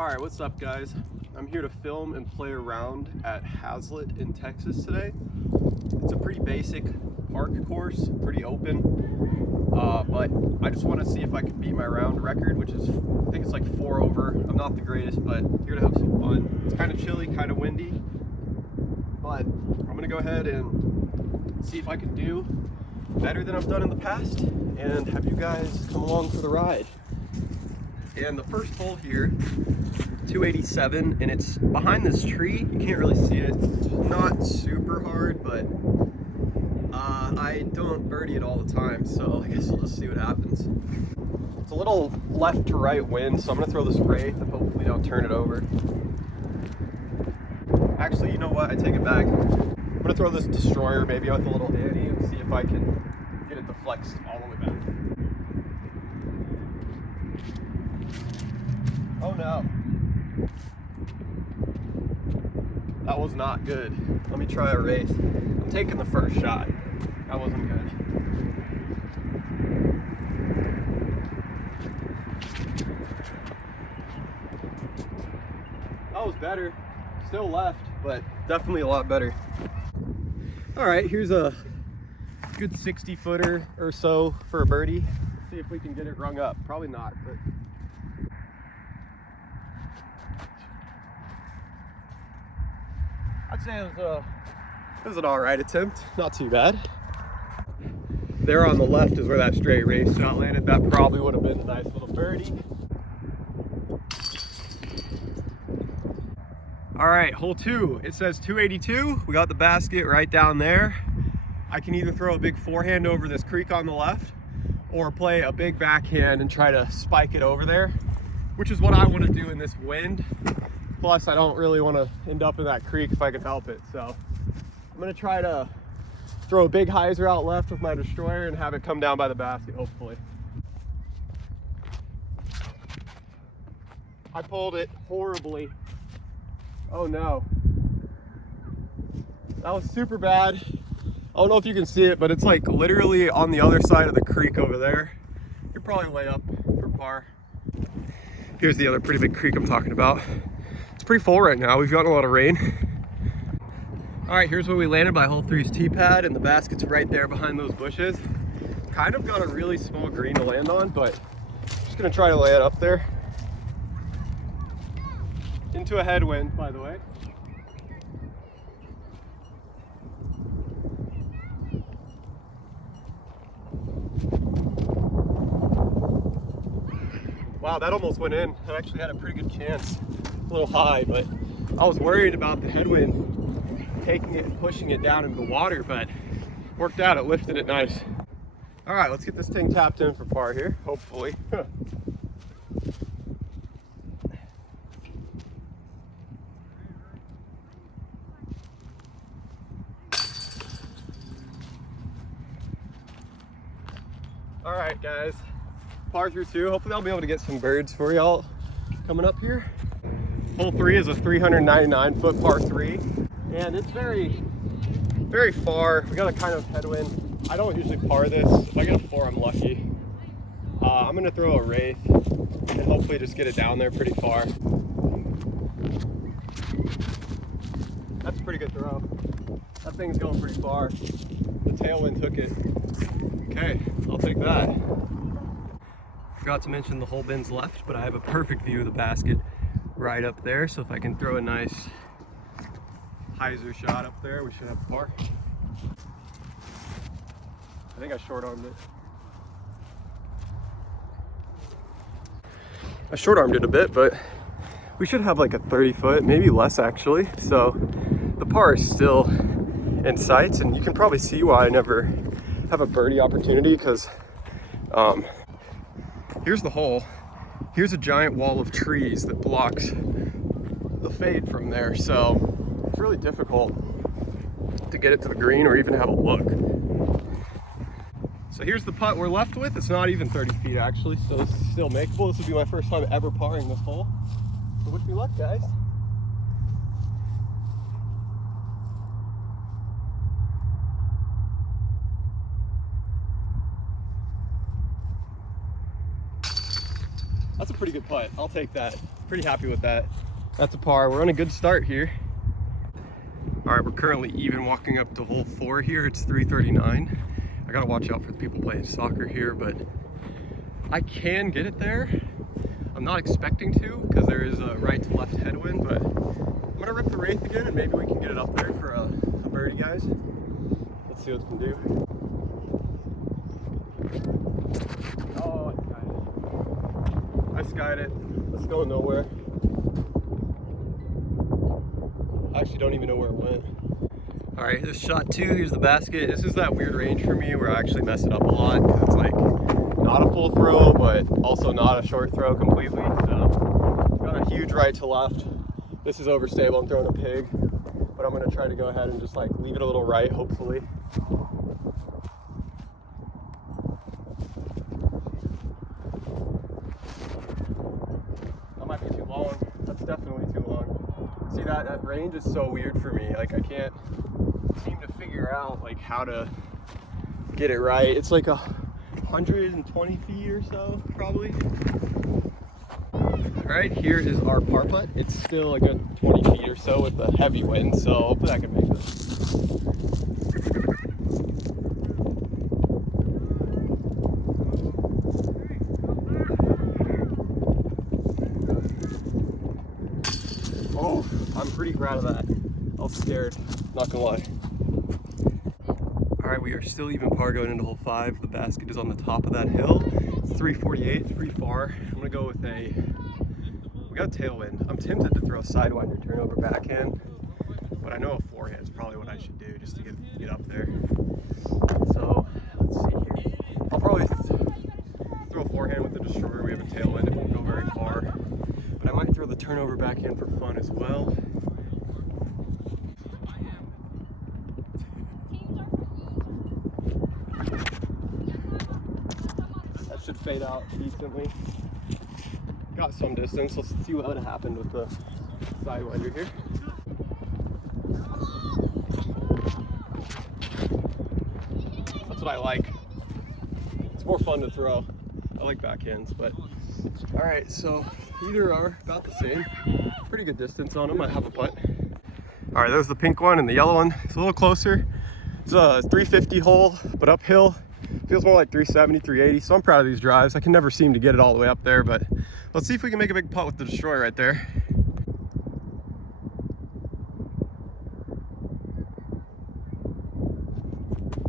Alright, what's up guys? I'm here to film and play around at Haslet in Texas today. It's a pretty basic park course, pretty open, but I just want to see if I can beat my round record, which is, I think it's like 4 over. I'm not the greatest, but here to have some fun. It's kind of chilly, kind of windy, but I'm going to go ahead and see if I can do better than I've done in the past and have you guys come along for the ride. And the first hole here, 287, and it's behind this tree. You can't really see it. It's not super hard, but I don't birdie it all the time, so I guess we'll just see what happens. It's a little left to right wind, so I'm gonna throw this wraith and hopefully don't turn it over. Actually, you know what? I take it back. I'm gonna throw this destroyer maybe with a little ante and see if I can get it to flex all the way back. Oh no. That was not good. Let me try a wraith. I'm taking the first shot. That wasn't good. That was better. Still left, but definitely a lot better. All right, here's a good 60 footer or so for a birdie. Let's see if we can get it rung up. Probably not, but I'd say it was an all right attempt. Not too bad. There on the left is where that straight wraith shot landed. That probably would have been a nice little birdie. All right, hole 2. It says 282. We got the basket right down there. I can either throw a big forehand over this creek on the left or play a big backhand and try to spike it over there, which is what I want to do in this wind. Plus, I don't really want to end up in that creek if I can help it. So I'm going to try to throw a big hyzer out left with my destroyer and have it come down by the basket, hopefully. I pulled it horribly. Oh no. That was super bad. I don't know if you can see it, but it's like literally on the other side of the creek over there. You're probably way up for par. Here's the other pretty big creek I'm talking about. It's pretty full right now. We've gotten a lot of rain. All right, here's where we landed by hole 3's tee pad, and the basket's right there behind those bushes. Kind of got a really small green to land on, but I'm just gonna try to lay it up there. Into a headwind, by the way. Wow, that almost went in. I actually had a pretty good chance. A little high, but I was worried about the headwind taking it and pushing it down into the water, but worked out. It lifted it nice. All right, let's get this thing tapped in for par here, hopefully. All right, guys, par through 2. Hopefully I'll be able to get some birds for y'all coming up here. Hole 3 is a 399-foot par 3, and it's very, very far. We got a kind of headwind. I don't usually par this. If I get a 4, I'm lucky. I'm gonna throw a wraith and hopefully just get it down there pretty far. That's a pretty good throw. That thing's going pretty far. The tailwind took it. Okay, I'll take that. Forgot to mention the hole bin's left, but I have a perfect view of the basket right up there. So if I can throw a nice hyzer shot up there, we should have a par. I think I short-armed it. I short-armed it a bit, but we should have like a 30-foot, maybe less actually. So the par is still in sight, and you can probably see why I never have a birdie opportunity, because here's the hole. Here's a giant wall of trees that blocks the fade from there, so it's really difficult to get it to the green or even have a look. So here's the putt we're left with. It's not even 30 feet actually, so it's still makeable. This would be my first time ever parring this hole. So wish me luck, guys. That's a pretty good putt. I'll take that. Pretty happy with that. That's a par. We're on a good start here. All right, we're currently even walking up to hole 4 here. It's 3:39. I gotta watch out for the people playing soccer here, but I can get it there. I'm not expecting to because there is a right to left headwind, but I'm gonna rip the Wraith again and maybe we can get it up there for a birdie, guys. Let's see what we can do. Oh, I skied it. It's going nowhere. I actually don't even know where it went. All right, this shot 2, here's the basket. This is that weird range for me where I actually mess it up a lot. It's like not a full throw, but also not a short throw completely. So got a huge right to left. This is overstable, I'm throwing a pig, but I'm gonna try to go ahead and just like leave it a little right, hopefully. That might be too long. That's definitely too long. See, that range is so weird for me. Like I can't seem to figure out like how to get it right. It's like 120 feet or so, probably. All right, here is our par putt. It's still a good 20 feet or so with a heavy wind, so hopefully I can make this. Oh, I'm pretty proud of that. I was scared, not gonna lie. All right, we are still even par going into hole 5. The basket is on the top of that hill. It's 348, it's pretty far. I'm gonna go with we got a tailwind. I'm tempted to throw a sidewinder turnover backhand, but I know a forehand is probably what I should do just to get up there. So let's see here. I'll probably throw a forehand with the destroyer. We have a tailwind, it won't go very far. But I might throw the turnover backhand for fun as well. That should fade out decently. Got some distance. Let's see what would have happened with the sidewinder here. That's what I like. It's more fun to throw. I like backhands, but all right, so either are about the same. Pretty good distance on them. I have a putt. All right, there's the pink one and the yellow one. It's a little closer. It's a 350 hole, but uphill. Feels more like 370, 380. So I'm proud of these drives. I can never seem to get it all the way up there, but let's see if we can make a big putt with the destroyer right there.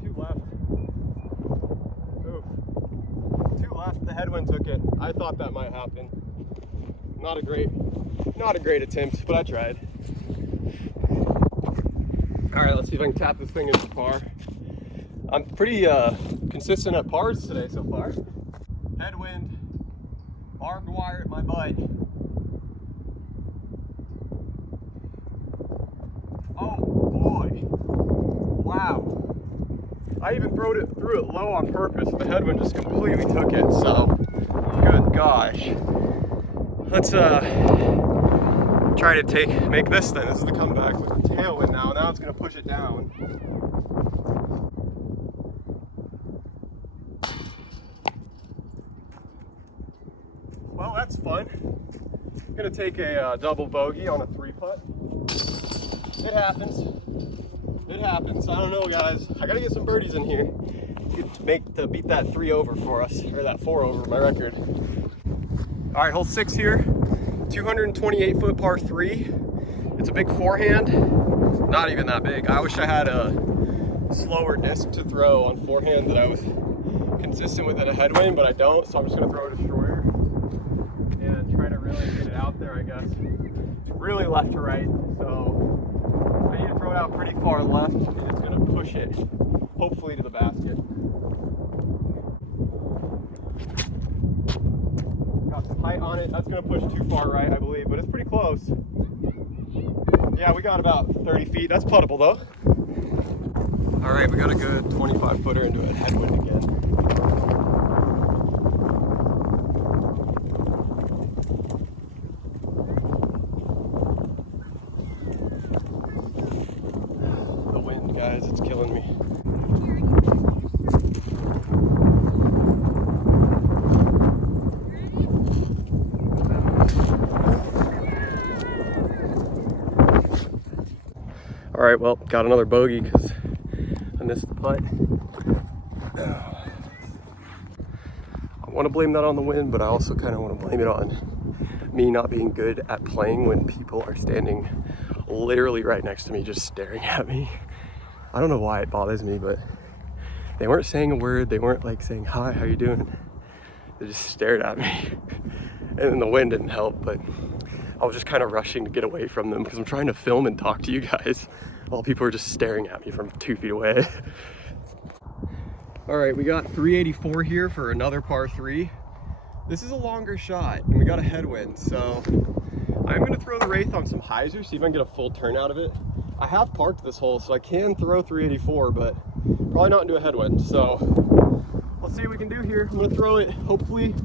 Two left. Oof. Two left. The headwind took it. I thought that might happen. Not a great attempt, but I tried. All right, let's see if I can tap this thing into par. I'm pretty consistent at pars today so far. Headwind, barbed wire at my butt. Oh boy, wow. I even threw it low on purpose and the headwind just completely took it, so good gosh. Let's try to make this then. This is the comeback with the tailwind now. Now it's gonna push it down. Well, that's fun. I'm gonna take a double bogey on a 3-putt. It happens. It happens. I don't know, guys. I gotta get some birdies in here to beat that 3 over for us, or that 4 over my record. All right, hole 6 here. 228-foot par 3. It's a big forehand. Not even that big. I wish I had a slower disc to throw on forehand that I was consistent with at a headwind, but I don't. So I'm just gonna throw a destroyer and try to really get it out there, I guess. Really left to right. So I need to throw it out pretty far left, and it's gonna push it, hopefully, to the basket. Got some height on it. That's gonna push too far right, I believe, but it's pretty close. Yeah, we got about 30 feet. That's puttable though. All right, we got a good 25-footer into a headwind again. The wind, guys, it's killing me. All right, well, got another bogey because I missed the putt. I want to blame that on the wind, but I also kind of want to blame it on me not being good at playing when people are standing literally right next to me just staring at me. I don't know why it bothers me, but they weren't saying a word. They weren't like saying, hi, how you doing? They just stared at me. And then the wind didn't help, but I was just kind of rushing to get away from them because I'm trying to film and talk to you guys while people are just staring at me from 2 feet away. All right, we got 384 here for another par 3. This is a longer shot and we got a headwind, so I'm gonna throw the Wraith on some hyzer, see if I can get a full turn out of it. I have parked this hole, so I can throw 384, but probably not into a headwind. So let's see what we can do here. I'm gonna throw it hopefully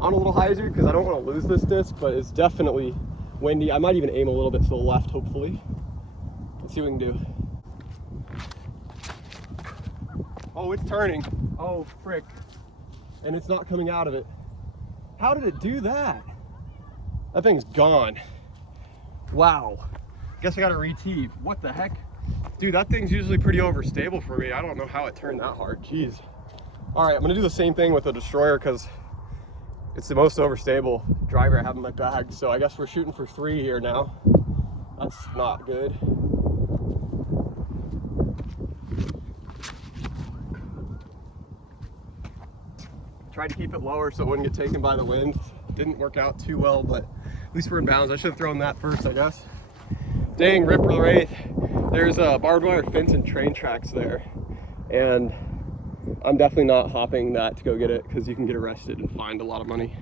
on a little hyzer because I don't want to lose this disc, but it's definitely windy. I might even aim a little bit to the left, hopefully. Let's see what we can do. Oh, it's turning. Oh, frick. And it's not coming out of it. How did it do that? That thing's gone. Wow. Guess I got to re-tee. What the heck? Dude, that thing's usually pretty overstable for me. I don't know how it turned that hard. Jeez. All right, I'm going to do the same thing with the Destroyer because it's the most overstable driver I have in my bag. So I guess we're shooting for 3 here now. That's not good. Tried to keep it lower so it wouldn't get taken by the wind. Didn't work out too well, but at least we're in bounds. I should have thrown that first, I guess. Dang, Ripper the Wraith. There's a barbed wire fence and train tracks there. And I'm definitely not hopping that to go get it because you can get arrested and fined a lot of money.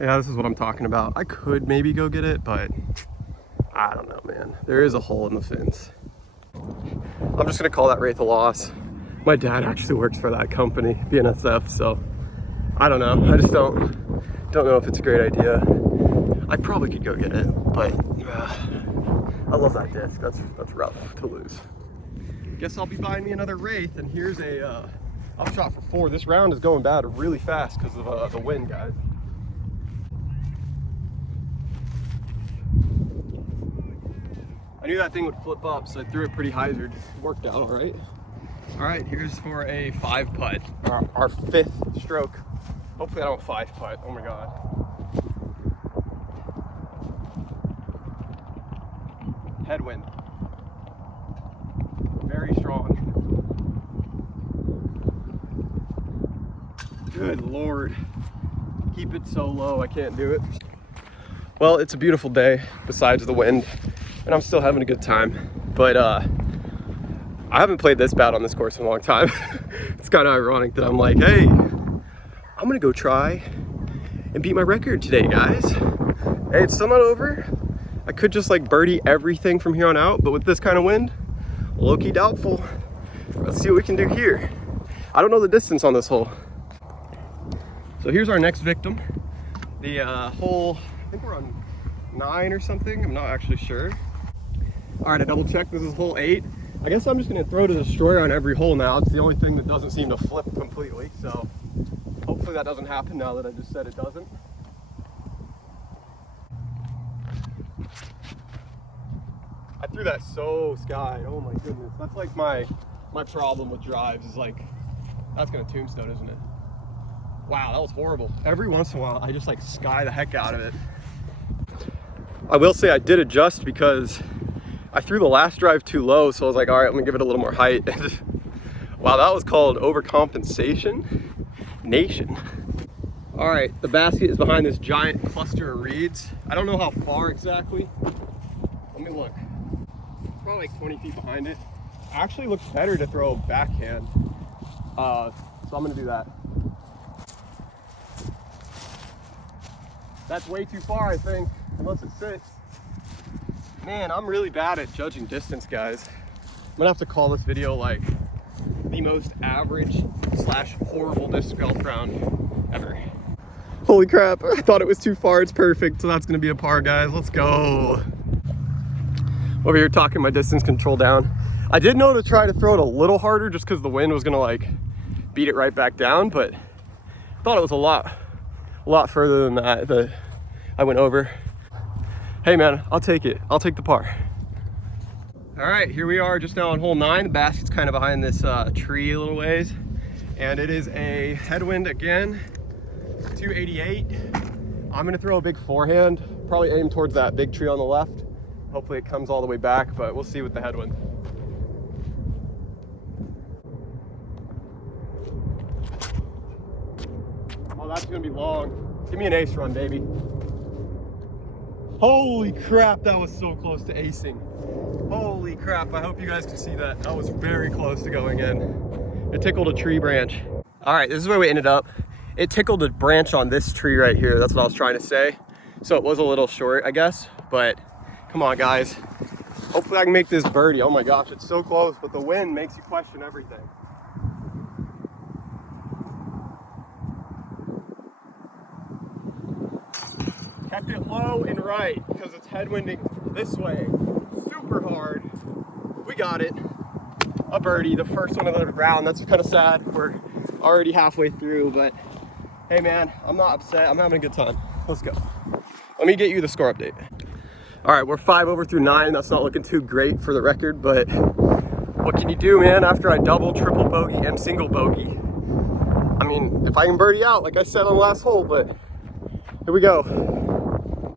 Yeah, this is what I'm talking about. I could maybe go get it, but I don't know, man. There is a hole in the fence. I'm just gonna call that Wraith a loss. My dad actually works for that company, BNSF, so I don't know. I just don't know if it's a great idea. I probably could go get it, but I love that disc. That's rough to lose. Guess I'll be buying me another Wraith, and here's a upshot for 4. This round is going bad really fast because of the wind, guys. I knew that thing would flip up, so I threw it pretty hyzered. Worked out all right. All right, here's for a 5 putt, our 5th stroke. Hopefully I don't 5 putt, oh my God. Headwind. Very strong. Good Lord. Keep it so low, I can't do it. Well, it's a beautiful day besides the wind, and I'm still having a good time. But I haven't played this bad on this course in a long time. It's kind of ironic that I'm like, hey, I'm gonna go try and beat my record today, guys. Hey, it's still not over. I could just like birdie everything from here on out, but with this kind of wind, low-key doubtful. Let's see what we can do here. I don't know the distance on this hole. So here's our next victim. The hole, I think we're on 9 or something. I'm not actually sure. All right, I double checked. This is hole 8. I guess I'm just gonna throw the Destroyer on every hole now. It's the only thing that doesn't seem to flip completely. So hopefully that doesn't happen now that I just said it doesn't. I threw that so sky. Oh my goodness. That's like my problem with drives is like, that's gonna tombstone, isn't it? Wow, that was horrible. Every once in a while, I just like sky the heck out of it. I will say I did adjust because I threw the last drive too low, so I was like, all right, I'm gonna give it a little more height. Wow, that was called overcompensation nation. All right, the basket is behind this giant cluster of reeds. I don't know how far exactly. Let me look. Probably like 20 feet behind it. Actually looks better to throw backhand. So I'm gonna do that. That's way too far, I think, unless it sits. Man, I'm really bad at judging distance, guys. I'm gonna have to call this video like the most average / horrible disc golf round ever. Holy crap, I thought it was too far. It's perfect, so that's gonna be a par, guys. Let's go. Over here talking my distance control down. I did know to try to throw it a little harder just because the wind was gonna like beat it right back down, but I thought it was a lot further than that I went over. Hey man, I'll take it. I'll take the par. All right, here we are just now on hole 9. The basket's kind of behind this tree a little ways. And it is a headwind again, 288. I'm gonna throw a big forehand, probably aim towards that big tree on the left. Hopefully it comes all the way back, but we'll see with the headwind. Oh, that's gonna be long. Give me an ace run, baby. Holy crap, that was so close to acing. Holy crap, I hope you guys can see that. That was very close to going in. It tickled a tree branch. All right, this is where we ended up. It tickled a branch on this tree right here. That's what I was trying to say. So it was a little short, I guess, but come on, guys. Hopefully I can make this birdie. Oh my gosh, it's so close, but the wind makes you question everything. Kept it low and right because it's headwinding this way super hard. We got it. A birdie, the first one of the round. That's kind of sad. We're already halfway through, but hey man, I'm not upset. I'm having a good time. Let's go. Let me get you the score update. All right, we're 5 over through 9. That's not looking too great for the record, but what can you do, man, after I double, triple bogey, and single bogey? I mean, if I can birdie out, like I said on the last hole, but here we go.